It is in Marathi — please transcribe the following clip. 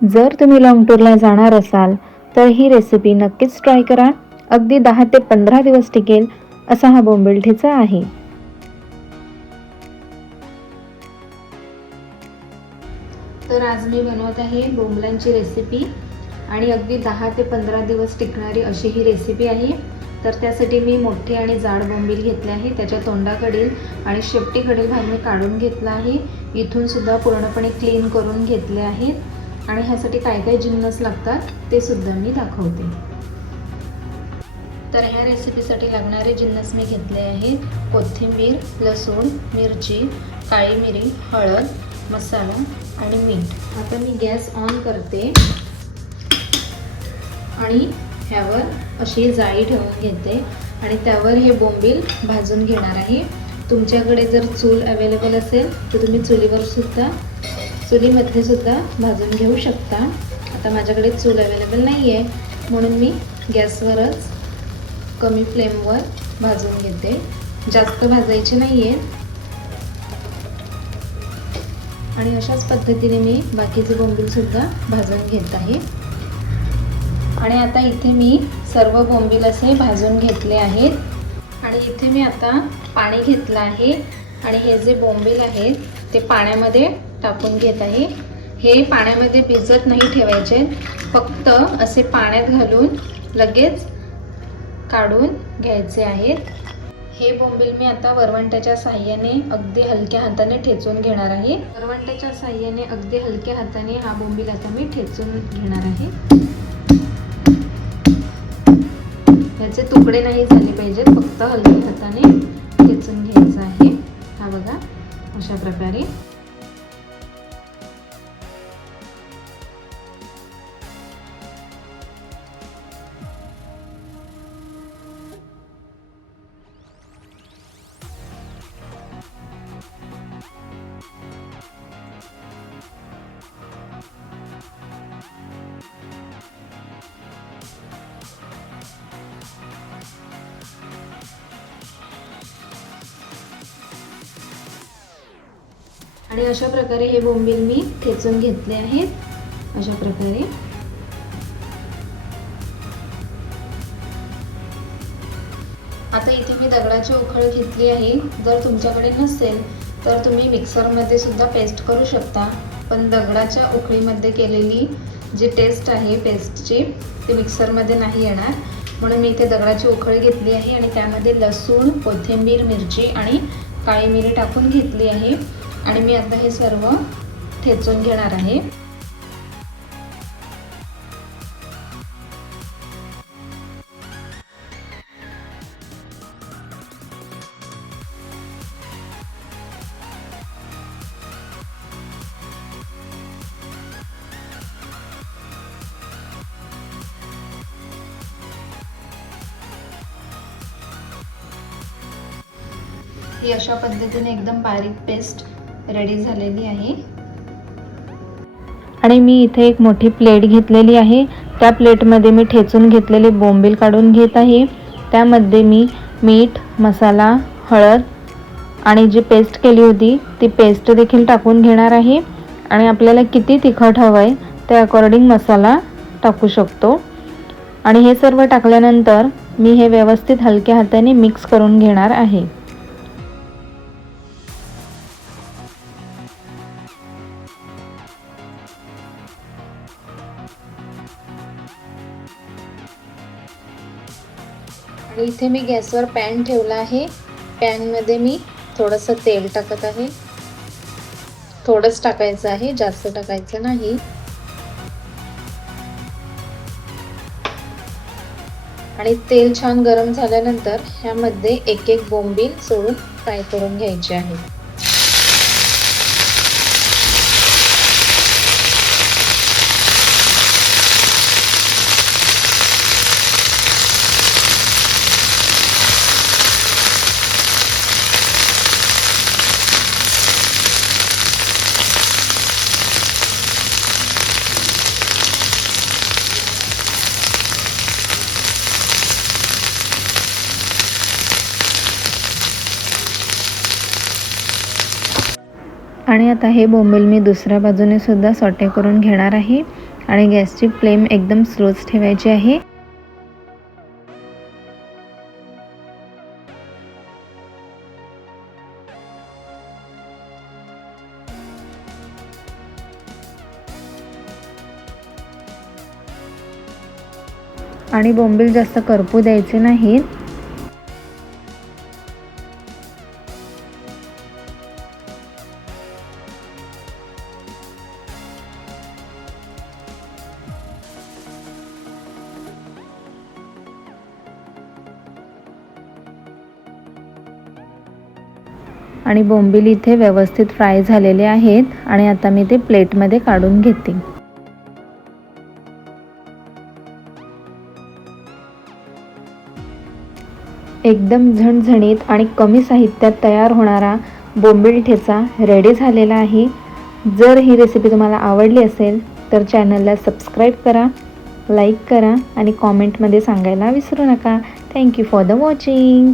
जर तुम्ही लॉंग टूरला जाणार असाल तर ही रेसिपी नक्कीच ट्राय करा. अगदी 10 ते 15 दिवस टिकेल असा हा बोंबील ठेचा आहे. तर आज मी बनवत आहे बोंबलांची रेसिपी आणि अगदी 10 ते 15 दिवस टिकणारी अशी ही रेसिपी आहे. तर त्यासाठी मी मोठे आणि जाड बोंबील घेतले आहे. त्याच्या तोंडाकडील आणि शेपटीकडील भाग मी काढून घेतला आहे. इथून सुद्धा पूर्णपणे क्लीन करून घेतले आहेत आणि ह्यासाठी काय काय जिन्नस लागतात ते सुद्धा मी दाखवते. तर ह्या रेसिपीसाठी लागणारे जिन्नस मी घेतले आहेत. कोथिंबीर, लसूण, मिरची, काळी मिरी, हळद, मसाला आणि मीठ. आता मी गॅस ऑन करते आणि ह्यावर अशी जाळी ठेवून घेते आणि त्यावर हे बोंबील भाजून घेणार आहे. तुमच्याकडे जर चूल अवेलेबल असेल तर तुम्ही चुलीमध्ये सुद्धा भाजून घेऊ शकता. आता माझ्याकडे चूल अवेलेबल नाही आहे म्हणून मी गॅसवरच कमी फ्लेमवर भाजून घेते. जास्त भाजायचे नाही आहे. आणि अशाच पद्धतीने मी बाकीचे बोंबील सुद्धा भाजून घेत आहे. आणि आता इथे मी सर्व बोंबील असे भाजून घेतले आहेत आणि इथे मी आता पाणी घेतलं आहे आणि हे जे बोंबील आहेत ते पाण्यामध्ये टाकून घेत आहे. हे पाण्यामध्ये भिजत नाही ठेवायचे, फक्त असे पाण्यात घालून लगेच काढून घ्यायचे आहेत. हे बोंबील मी आता वरवंट्याच्या साहाय्याने अगदी हलक्या हाताने ठेचून घेणार आहे. वरवंट्याच्या साहाय्याने अगदी हलक्या हाताने हा बोंबील आता मी ठेचून घेणार आहे. याचे तुकडे नाही झाले पाहिजेत, फक्त हलक्या हाताने ठेचून घ्यायचं आहे. हा बघा, अशा प्रकारे. आणि अशा प्रकारे हे बोंबील मी ठेचून घेतले आहेत. अशा प्रकारे आता इथे मी दगडाची उखळ घेतली आहे. जर तुमच्याकडे नसेल तर तुम्ही मिक्सरमध्ये सुद्धा पेस्ट करू शकता, पण दगडाच्या उखळीमध्ये केलेली जी टेस्ट आहे पेस्टची ती मिक्सरमध्ये नाही येणार. म्हणून मी इथे दगडाची उखळ घेतली आहे आणि त्यामध्ये लसूण, कोथिंबीर, मिरची आणि काळी मिरी टाकून घेतली आहे आणि मी आता हे सर्व ठेचून घेणार आहे. ही अशा पद्धतीने एकदम बारीक पेस्ट रेडी झालेली आहे. आणि मी इथे एक मोठी प्लेट घेतलेली आहे. त्या प्लेटमध्ये मी ठेचून घेतलेले बोंबील काढून घेत आहे. त्यामध्ये मी मीठ, मसाला, हळद आणि जी पेस्ट केली होती ती पेस्ट देखील टाकून घेणार आहे. आणि आपल्याला किती तिखट हवं आहे त्या अकॉर्डिंग मसाला टाकू शकतो. आणि हे सर्व टाकल्यानंतर मी हे व्यवस्थित हलक्या हाताने मिक्स करून घेणार आहे. इथे मी गॅसवर पॅन ठेवला आहे. पॅनमध्ये मी थोडंसं तेल टाकत आहे. थोडंच टाकायचं आहे, जास्त टाकायचं नाही. आणि तेल छान गरम झाल्यानंतर ह्यामध्ये एक एक बोंबील सोडून फ्राय करून घ्यायचे आहे. आणि आता हे बोंबील मी दुसऱ्या बाजूने सुद्धा सॉटे करून घेणार आहे आणि गॅसची फ्लेम एकदम स्लोच ठेवायची आहे. आणि बोंबील जास्त करपू द्यायचे नाहीत. आणि बोंबील इथे व्यवस्थित फ्राय झालेले आहेत आणि आता मी ते प्लेटमध्ये काढून घेते. एकदम झणझणीत आणि कमी साहित्यात तयार होणारा बोंबील ठेचा रेडी झालेला आहे. जर ही रेसिपी तुम्हाला आवडली असेल तर चॅनलला सबस्क्राईब करा, लाईक करा आणि कॉमेंटमध्ये सांगायला विसरू नका. Thank you for the watching.